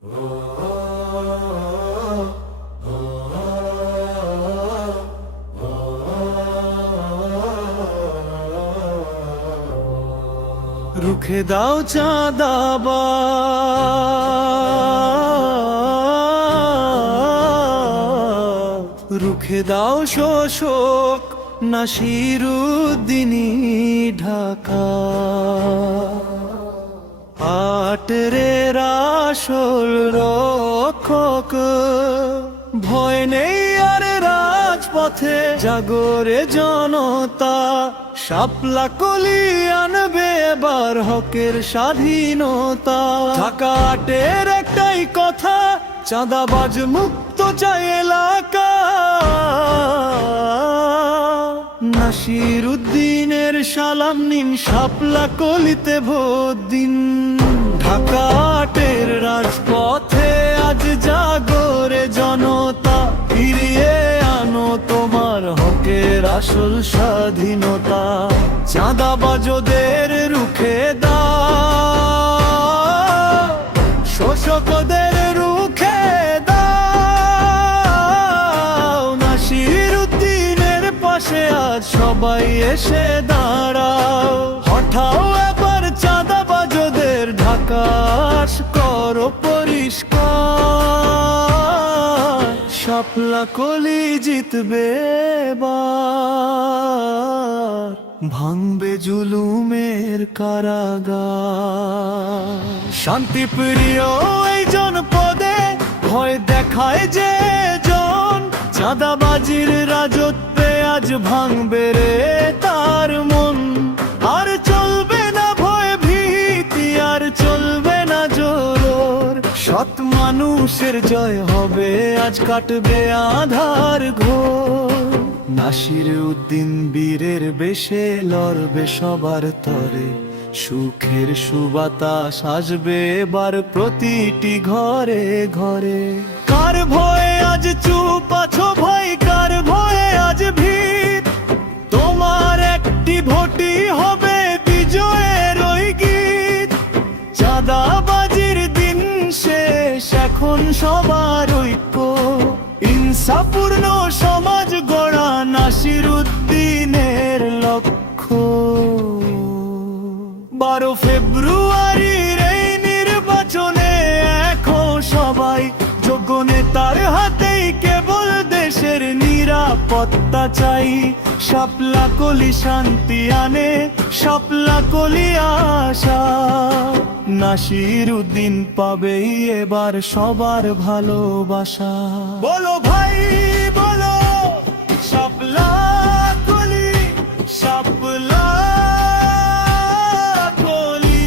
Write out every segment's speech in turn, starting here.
রুখে দাও চাঁদাবাজ, রুখে দাও শোষক নাসিরুদ্দিনী ঢাকা। আটরের আসল রক্ষক, ভয় নেই আর রাজপথে, জাগরে জনতা। শাপলা কলি আনবে এবার হকের স্বাধীনতা। ঢাকা আটের একটাই কথা, চাঁদাবাজ মুক্ত চাই এলাকা। নাসিরুদ্দিনের সালাম নিন, শাপলা কলিতে ভোট দিন। ঢাকা আটের রাজপথে আজ জাগরে জনতা, ফিরিয়ে আনো তোমার হকের আসল স্বাধীনতা। চাঁদাবাজদের রুখে দাও, শোষকদের রুখে দাও। নাসিরুদ্দিনের পাশে আজ সবাই এসে দাঁড়াও। হঠাও এবার চাঁদাবাজদের, ঢাকা করো পরিষ্কার। শাপলা কলি জিতবে এবার, ভাঙবে জুলুমের কারাগার। শান্তিপ্রিয় এই জনপদে ভয় দেখায় যে জন, চাঁদাবাজির রাজত্বে আজ ভাঙবে রে তার মন। আর চলবে না ভয় ভীতি, আর চলবে না জোর। সৎ মানুষের জয় হবে আজ, কাটবে আধার ঘোর। নাসিরুদ্দিন বীরের বেশে লড়বে সবার তরে, সুখের সুবাতাস আসবে এবার প্রতিটি ঘরে ঘরে। কার ভয়ে আজ চুপ আছো ভাই, কার ভয়ে আজ ভিত? তোমার একটি ভোটই হবে বিজয়ের ওই গীত। চাঁদাবাজির দিন শেষ, এখন সবার ঐক্য। ইনসাফপূর্ণ সমাজ গড়া নাসিরুদ্দিনের লক্ষ্য। 12 ফেব্রুয়ারির এই নির্বাচনে এখন সবাই যোগ্য নেতার হাতেই কেবল দেশের নিরাপত্তা চাই। শাপলা কলি শান্তি আনে, শাপলা কলি আশা। নাসিরুদ্দিন পাবেই এবার সবার ভালোবাসা। বলো ভাই বলো, শাপলা কলি, শাপলা কলি।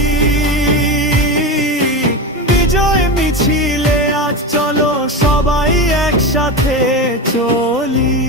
বিজয় মিছিলে আজ চলো সবাই একসাথে চলি।